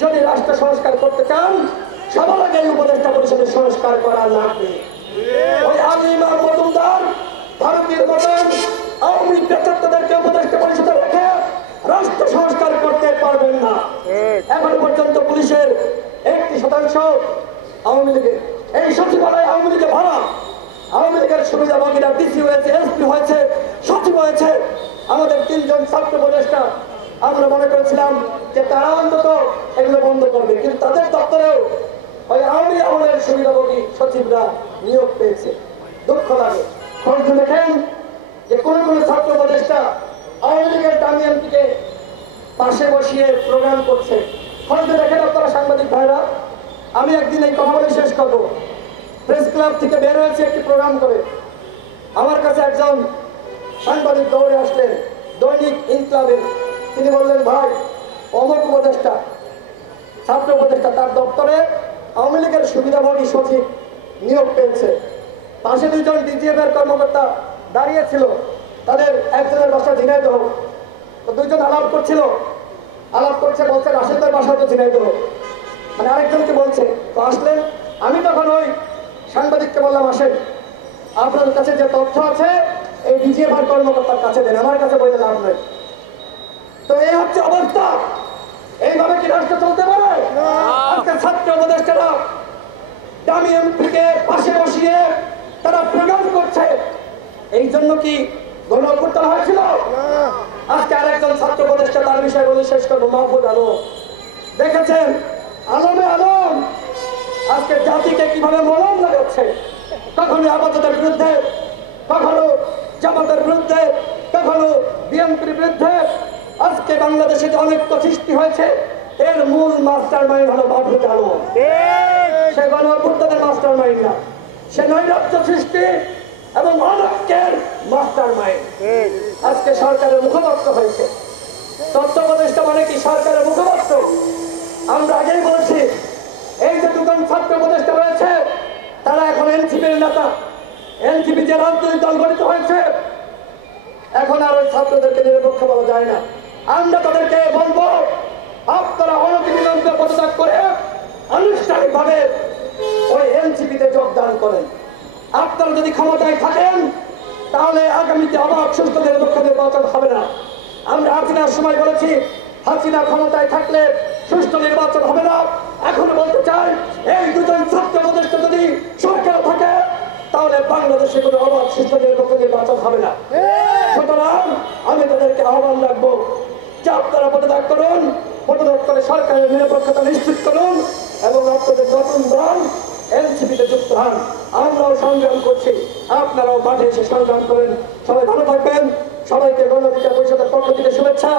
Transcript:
যদি রাষ্ট্র সংস্কার করতে চান সবার আগে উপদেষ্টা পরিষদের সংস্কার করা লাগবে। ওই আলী ইমাম মজুমদার ভারতীয় মতন আওয়ামী নেতৃত্বদেরকে উপদেষ্টা পরিষদে রেখে রাষ্ট্র সংস্কার করতে পারবেন না। এখন পর্যন্ত পুলিশের 1% আওয়ামী লীগের, এই সচিবালয় আওয়ামী লীগে ভরা। আওয়ামী লীগের সুবিধাভোগীরা ডিসি হয়েছে, এসপি হয়েছে, সচিব হয়েছে। আমাদের 3 জন ছাত্র উপদেষ্টা, আমরা মনে করেছিলাম যে তারা অন্তত এগুলো বন্ধ করবে, কিন্তু তাদের দপ্তরেও ওই আওয়ামী আমলের সুবিধাভোগী সচিবরা নিয়োগ পেয়েছে। দুঃখ লাগে। খোঁজ দেখেন যে কোন কোন ছাত্র উপদেষ্টা আওয়ামী লীগের দামি এমপিকে পাশে বসিয়ে প্রোগ্রাম করছে। খোঁজ দেখেন আপনারা সাংবাদিক ভাইরা। আমি একদিন এই কথা বলে শেষ করবো। প্রেস ক্লাব থেকে বের হয়েছে একটি প্রোগ্রাম করে, আমার কাছে একজন সাংবাদিক দৌড়ে আসলেন, দৈনিক ইনক্লাবের। তিনি বললেন, ভাই অমুক উপদেষ্টা, ছাত্র উপদেষ্টা, তার দপ্তরে আওয়ামী লীগের সুবিধাভোগী সচিব নিয়োগ পেয়েছে। পাশে 2 জন ডিজিএফ এর কর্মকর্তা দাঁড়িয়েছিল, তাদের একজনের বাসা ঝিনাইদহ। তো 2 জন আলাপ করছে, বলছে রাশেদের বাসা তো ঝিনাইদহ, মানে আরেকজনকে বলছে। তো আসলেন, আমি তখন ওই সাংবাদিককে বললাম, আসেন আপনার কাছে যে তথ্য আছে এই ডিজিএফ এর কর্মকর্তার কাছে দেন, আমার কাছে বলে লাভ নেই। তো এই হচ্ছে অবস্থা। এইভাবে কি রাষ্ট্র চলতে পারে? আজকে ছাত্র উপদেষ্টারা দামি এমপিকে পাশে বসিয়ে তারা প্রোগ্রাম করছে। এই জন্য কি গণ অভ্যুত্থান হয়েছিল? আজকে আরেকজন ছাত্র উপদেষ্টা, তার বিষয়ে বলে শেষ করবো, মাহফুজ আলম। দেখেছেন আলমে আলম আজকে জাতিকে কিভাবে মলম লাগাচ্ছে, কখনো আপাততের বিরুদ্ধে, কখনো জামাতের বিরুদ্ধে, কখনো বিএনপির বিরুদ্ধে। আজকে বাংলাদেশে যে অনেক সৃষ্টি হয়েছে এর মূল মাস্টার মাইন্ড হলো মাহফুজ আলম। সে গণ অভ্যুত্থানের মাস্টার মাইন্ড না, সে নৈরাজ্য সৃষ্টি এবং অনৈক্যের মাস্টার মাইন্ড। আজকে সরকারের মুখপাত্র হয়েছে। তথ্য উপদেষ্টা মানে কি সরকারের মুখপাত্র? আমরা আগেই বলছি, এই যে 2 জন ছাত্র উপদেষ্টা রয়েছে তারা এখন এনসিপির নেতা। এনসিপি যে রাজনৈতিক দল গঠিত হয়েছে, এখন আর ওই ছাত্রদেরকে নিরপেক্ষ বলা যায় না। আমরা তাদেরকে বলবো, আপনারা অনতিবিলম্বে পদত্যাগ করে আনুষ্ঠানিকভাবে ওই এনসিপিতে যোগদান করেন। আপনারা যদি ক্ষমতায় থাকেন তাহলে আগামীতে অবাধ সুষ্ঠু নিরপেক্ষ নির্বাচন হবে না। আমরা হাসিনার সময় বলেছি, হাসিনা ক্ষমতায় থাকলে সুষ্ঠু নির্বাচন হবে না। এখনো বলতে চাই, এই 2 জন ছাত্র উপদেষ্টা যদি সরকার থাকে তাহলে বাংলাদেশে কোনো অবাধ সুষ্ঠু নিরপেক্ষ নির্বাচন হবে না। সুতরাং আমি তাদেরকে আহ্বান রাখবো যে আপনারা পদত্যাগ করুন, পদত্যাগ করে সরকারের নিরপেক্ষতা নিশ্চিত করুন এবং আপনাদের নতুন দল এনসিপিতে যুক্ত হন। আমরাও সংগ্রাম করছি, আপনারাও মাঠে এসে সংগ্রাম করেন। সবাই ভালো থাকবেন। সবাইকে গণ অধিকার পরিষদের পক্ষ থেকে শুভেচ্ছা।